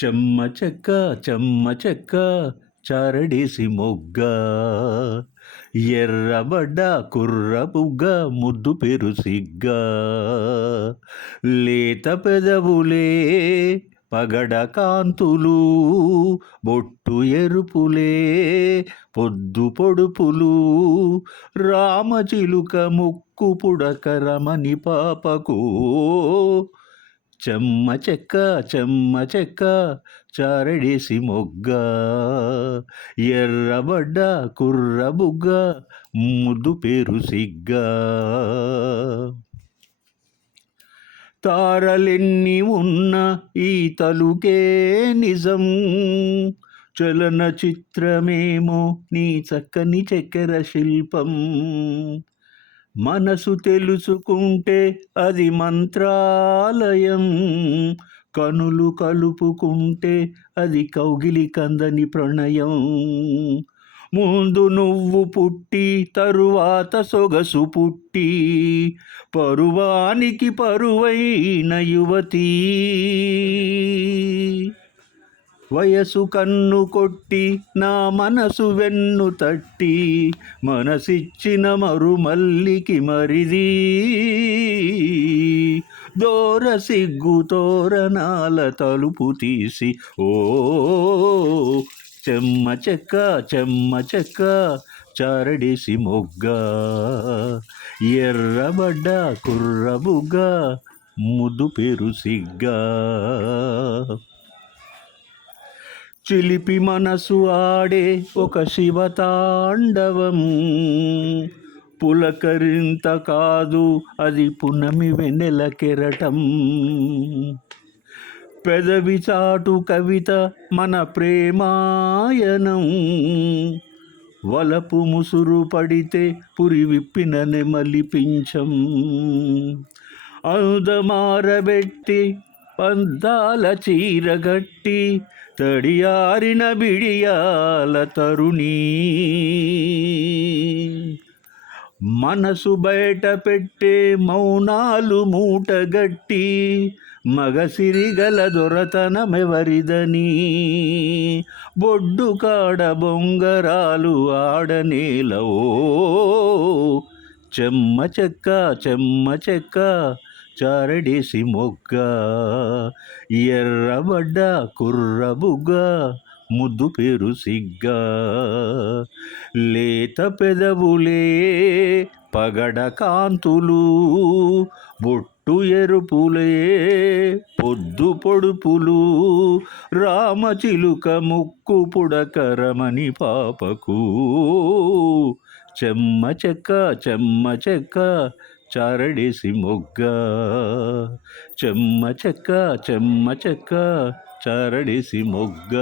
చెమ్మ చెక్క చెమ్మ చెక్క చారడేసి మొగ్గ ఎర్రబడ్డ కుర్ర బుగ్గ ముద్దు పేరు సిగ్గ లేత పెదవులే పగడ కాంతులు బొట్టు ఎరుపులే పొద్దు పొడుపులు రామచిలుక ముక్కు పుడక రమణి పాపకు చెమ్మ చెక్క చెమ్మ చెక్క చారడేసి మొగ్గ ఎర్రబడ్డ కుర్ర బుగ్గ ముద్దు పేరు సిగ్గ తారలెన్ని ఉన్న ఈ తలుకే నిజం చలన చిత్రమేమో నీ చక్కని చక్కెర శిల్పం మనసు తెలుసుకుంటే అది మంత్రాలయం కనులు కలుపుకుంటే అది కౌగిలి కందని ప్రణయం ముందు నువ్వు పుట్టి తరువాత సొగసు పుట్టి పరువానికి పరువైన యువతీ వయసు కన్ను కొట్టి నా మనసు వెన్ను తట్టి మనసిచ్చిన మరుమల్లికి మరిది దూర సిగ్గు తోరణాల తలుపు తీసి ఓ చెమ్మ చెక్క చెమ్మ చెక్క చారడేసి మొగ్గ ఎర్రబడ్డ కుర్ర బుగ్గ ముద్దు పేరు సిగ్గ చిలిపి మనసు ఆడే ఒక శివతాండవం పులకరింత కాదు అది పునమి వెన్నెల కెరటం పెదవి చాటు కవిత మన ప్రేమాయణం వలపు ముసురు పడితే పురి విప్పిన నెమలి పింఛం అందమారబెట్టి పందాల చీరగట్టి తడియారిన బిడియాల తరుణీ మనసు బయట పెట్టే మౌనాలు మూటగట్టి మగసిరిగల దొరతనమెవరిదని బొడ్డు కాడ బొంగరాలు ఆడనేలవో చెమ్మ చెక్క చెమ్మ చెక్క చారడేసి మొగ్గ ఎర్రబడ్డ కుర్ర బుగ్గ ముద్దు పేరు సిగ్గ లేత పెదవులే పగడ కాంతులు బొట్టు ఎరుపులే పొద్దు పొడుపులు రామచిలుక ముక్కు పుడక రమణి పాపకు చెమ్మ చెక్క చెమ్మ చెక్క చారడేసి మొగ్గ చెమ్మ చెక్క చెమ్మ చెక్క చారడేసి మొగ్గ.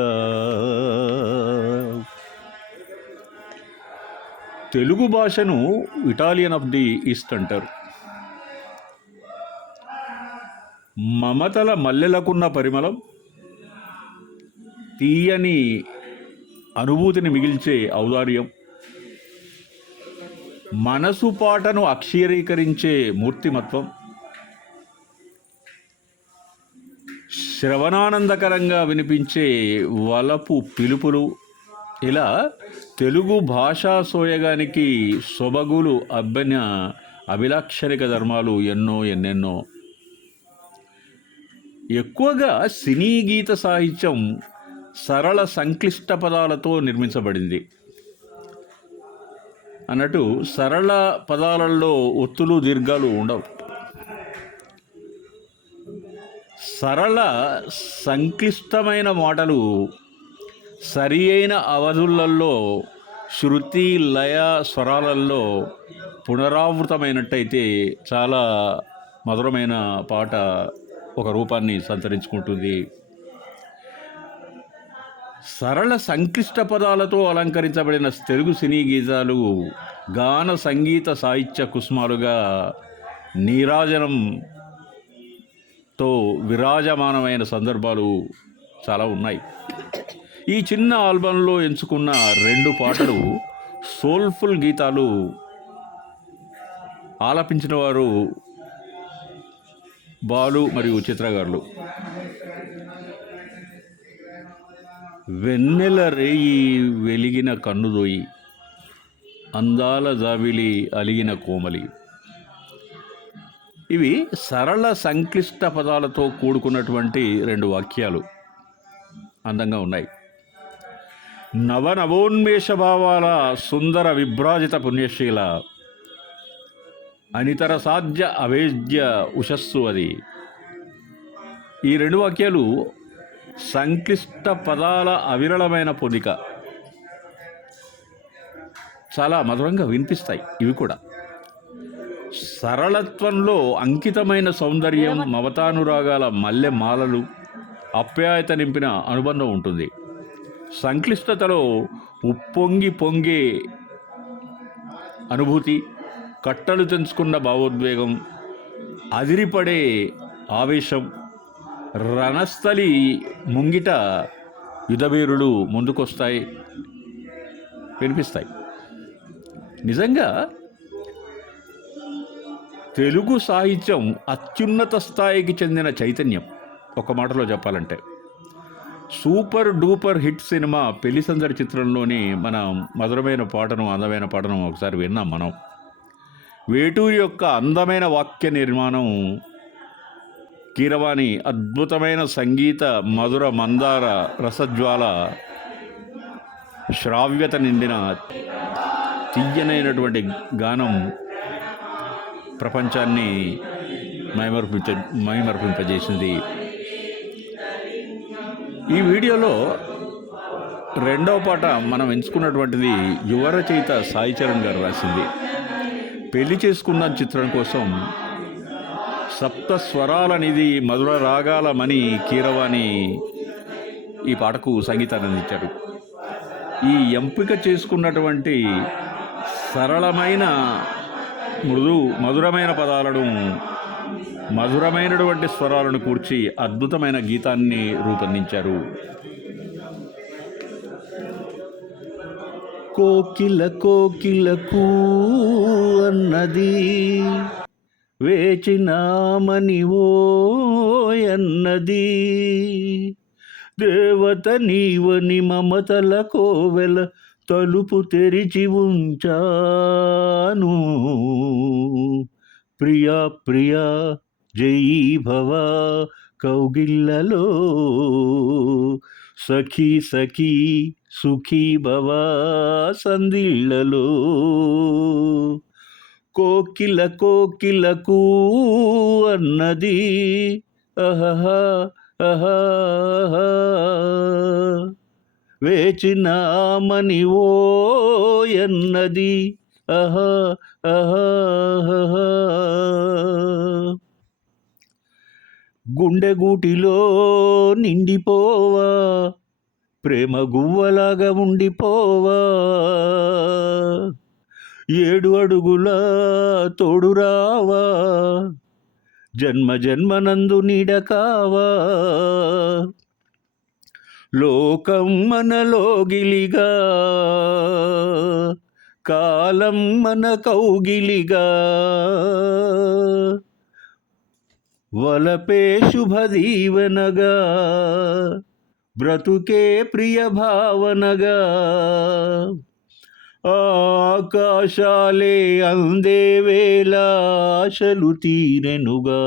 తెలుగు భాషను ఇటాలియన్ ఆఫ్ ది ఈస్ట్ అంటారు. మమతల మల్లెలకున్న పరిమళం, తీయని అనుభూతిని మిగిల్చే ఔదార్యం, మనసు పాటను అక్షరీకరించే మూర్తిమత్వం, శ్రవణానందకరంగా వినిపించే వలపు పిలుపులు, ఇలా తెలుగు భాషా సోయగానికి సొబగులు అబ్బిన అభిలాక్షరిక ధర్మాలు ఎన్నెన్నో. ఎక్కువగా సినీ గీత సాహిత్యం సరళ సంక్లిష్ట పదాలతో నిర్మించబడింది అన్నట్టు. సరళ పదాలలో ఒత్తులు దీర్ఘాలు ఉండవు. సరళ సంక్లిష్టమైన మాటలు సరి అయిన అవధులలో శృతి లయ స్వరాలలో పునరావృతమైనట్టయితే చాలా మధురమైన పాట ఒక రూపాన్ని సంతరించుకుంటుంది. సరళ సంక్లిష్ట పదాలతో అలంకరించబడిన తెలుగు సినీ గీతాలు గాన సంగీత సాహిత్య కుసుమాలుగా నీరాజనంతో విరాజమానమైన సందర్భాలు చాలా ఉన్నాయి. ఈ చిన్న ఆల్బంలో ఎంచుకున్న 2 పాటలు సోల్ఫుల్ గీతాలు. ఆలపించిన వారు బాలు మరియు చిత్ర గారు. వెన్నెల రేయి వెలిగిన కన్నుదోయి, అందాల జాబిలి అలిగిన కోమలి. ఇవి సరళ సంక్లిష్ట పదాలతో కూడుకున్నటువంటి 2 వాక్యాలు అందంగా ఉన్నాయి. నవనవోన్మేష భావాల సుందర విభ్రాజిత పుణ్యశీల, అనితర సాధ్య అవేద్య ఉషస్సు అది. ఈ 2 వాక్యాలు సంక్లిష్ట పదాల అవిరళమైన పొదిక, చాలా మధురంగా వినిపిస్తాయి. ఇవి కూడా సరళత్వంలో అంకితమైన సౌందర్యం, మమతానురాగాల మల్లె మాలలు, ఆప్యాయత నింపిన అనుబంధం ఉంటుంది. సంక్లిష్టతలో ఉప్పొంగి పొంగే అనుభూతి, కట్టలు తెంచుకున్న భావోద్వేగం, అదిరిపడే ఆవేశం, రణస్థలి ముంగిట యుధవీరులు ముందుకొస్తాయి, వినిపిస్తాయి. నిజంగా తెలుగు సాహిత్యం అత్యున్నత స్థాయికి చెందిన చైతన్యం. ఒక మాటలో చెప్పాలంటే సూపర్ డూపర్ హిట్ సినిమా పెళ్లి సందడి చిత్రంలోని మన మధురమైన పాటను, అందమైన పాటను ఒకసారి విన్నాం మనం. వేటూరి యొక్క అందమైన వాక్య నిర్మాణం, కీరవాణి అద్భుతమైన సంగీత మధుర మందార రసజ్వాల, శ్రావ్యత నిండిన తీయనైనటువంటి గానం ప్రపంచాన్ని మైమర్పింపజేసింది. ఈ వీడియోలో 2వ పాట మనం ఎంచుకున్నటువంటిది యువ రచయిత సాయి చరణ్ గారు రాసింది. పెళ్లి చేసుకున్న చిత్రం కోసం సప్త స్వరాల నిధి మధుర రాగాల మణి కీరవాణి ఈ పాటకు సంగీతాన్ని అందించాడు. ఈ ఎంపిక చేసుకున్నటువంటి సరళమైన మధురమైన పదాలను, మధురమైనటువంటి స్వరాలను కూర్చి అద్భుతమైన గీతాన్ని రూపొందించారు. కోకిల కోకిలకు అన్నది వేచినామని ఓయన్నది, దేవత నీవని మమతల కోవెల తలుపు తెరిచి ఉంచాను, ప్రియా ప్రియా జయీ భవ కౌగిళ్ళలో, సఖీ సఖీ సుఖీ భవ సందిళ్ళలో. కోకిల కోకిలకు అన్నది అహహా అహా, వేచినామని ఓయన్నది అహా అహా. గుండెగూటిలో నిండిపోవా, ప్రేమ గువ్వలాగా ఉండిపోవా, 7 అడుగుల తోడురావా, జన్మ జన్మనందు నీడకావా, లోకం మనలోగిలిగా, కాలం మన కౌగిలిగా, వలపే శుభదీవనగా, బ్రతుకే ప్రియ భావనగా, ఆకాశాలే అందే వేళ ఆశలు తీరెనుగా.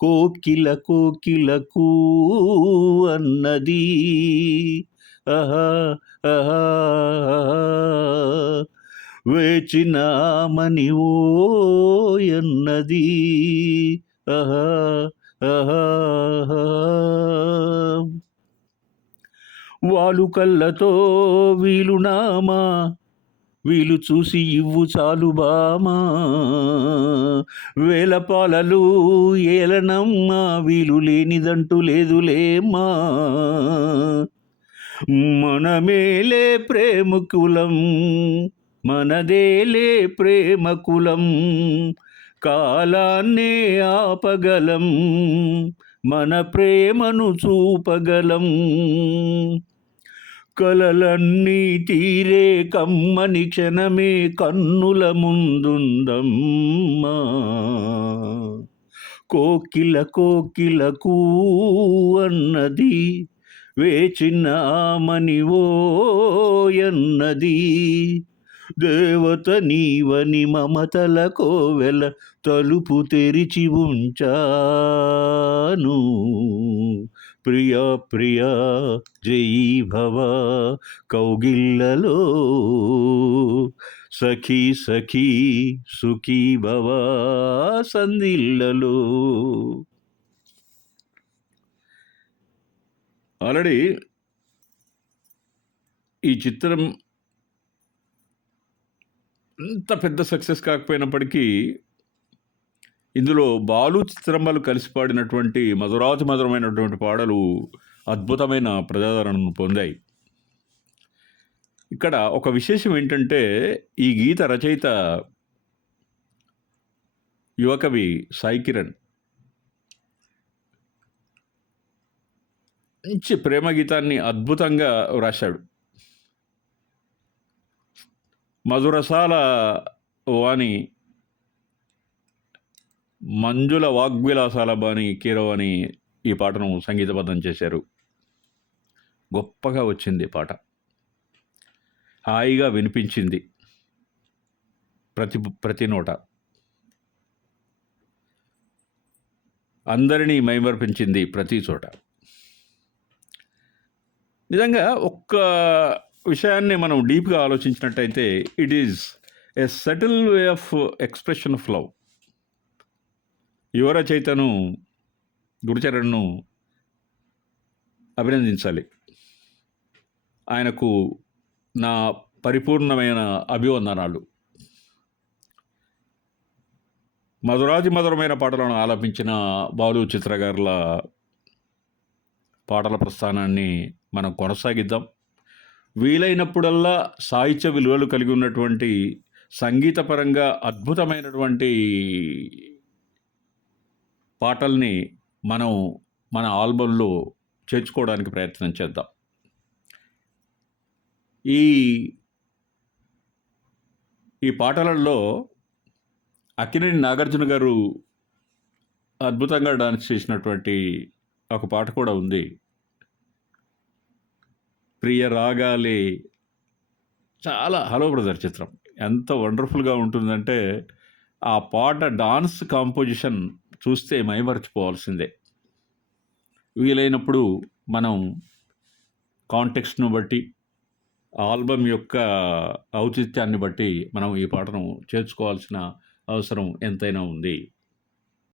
కోకిల కోకిలకు అన్నది అహా అహా, వేచినామని ఓయన్నది అహా అహా. వాలు కళ్ళతో వీలునామా, వీలు చూసి ఇవ్వు చాలు బామా, వేలపాలలు ఏలనమ్మా, వీలు లేనిదంటూ లేదులేమ్మా, మనమేలే ప్రేమకులం, మనదేలే ప్రేమకులం, కాలాన్నే ఆపగలం, మన ప్రేమను చూపగలం, కలలన్నీ తీరే కమ్మని క్షణమే కన్నుల ముందుందమ్మా, కోకిల కోకిలకు అన్నది వేచిన ఆమని ఓయన్నది దేవత నీవని మమతల కోవెల తలుపు తెరిచి ఉంచాను ప్రియా ప్రియా జయీ భవ కౌగిళ్ళలో సఖీ సఖీ సుఖీ భవ సందిళ్ళలో. ఆల్రెడీ ఈ చిత్రం అంత పెద్ద సక్సెస్ కాకపోయినప్పటికీ ఇందులో బాలు చిత్రంబాలు కలిసి పాడినటువంటి మధురాతి మధురమైనటువంటి పాటలు అద్భుతమైన ప్రజాదరణను పొందాయి. ఇక్కడ ఒక విశేషం ఏంటంటే ఈ గీత రచయిత యువకవి సాయి కిరణ్. మంచి ప్రేమ గీతాన్ని అద్భుతంగా వ్రాశాడు. మధురసాల వాణి మంజుల వాగ్విలాసాల బాణి కీరవాణి ఈ పాటను సంగీతబద్ధం చేశారు. గొప్పగా వచ్చింది పాట, హాయిగా వినిపించింది ప్రతి నోట, అందరినీ మైమర్పించింది ప్రతి చోట. నిజంగా ఒక్క విషయాన్ని మనం డీప్గా ఆలోచించినట్టయితే it is a subtle way of expression of love. యువ రచయితను గురుచరణ్ను అభినందించాలి. ఆయనకు నా పరిపూర్ణమైన అభివందనాలు. మధురాతి మధురమైన పాటలను ఆలపించిన బాలు చిత్రగారుల పాటల ప్రస్థానాన్ని మనం కొనసాగిద్దాం. వీలైనప్పుడల్లా సాహిత్య విలువలు కలిగి ఉన్నటువంటి సంగీతపరంగా అద్భుతమైనటువంటి పాటల్ని మనం మన ఆల్బంలో చేర్చుకోవడానికి ప్రయత్నం చేద్దాం. ఈ పాటలలో అక్కినేని నాగార్జున గారు అద్భుతంగా డాన్స్ చేసినటువంటి ఒక పాట కూడా ఉంది, ప్రియ రాగాలే. చాలా హలో బ్రదర్ చిత్రం ఎంత వండర్ఫుల్గా ఉంటుందంటే ఆ పాట డాన్స్ కాంపోజిషన్ చూస్తే మైమర్చిపోవాల్సిందే. వీలైనప్పుడు మనం కాంటెక్స్ట్ను బట్టి, ఆల్బమ్ యొక్క ఔచిత్యాన్ని బట్టి మనం ఈ పాటను చేర్చుకోవాల్సిన అవసరం ఎంతైనా ఉంది.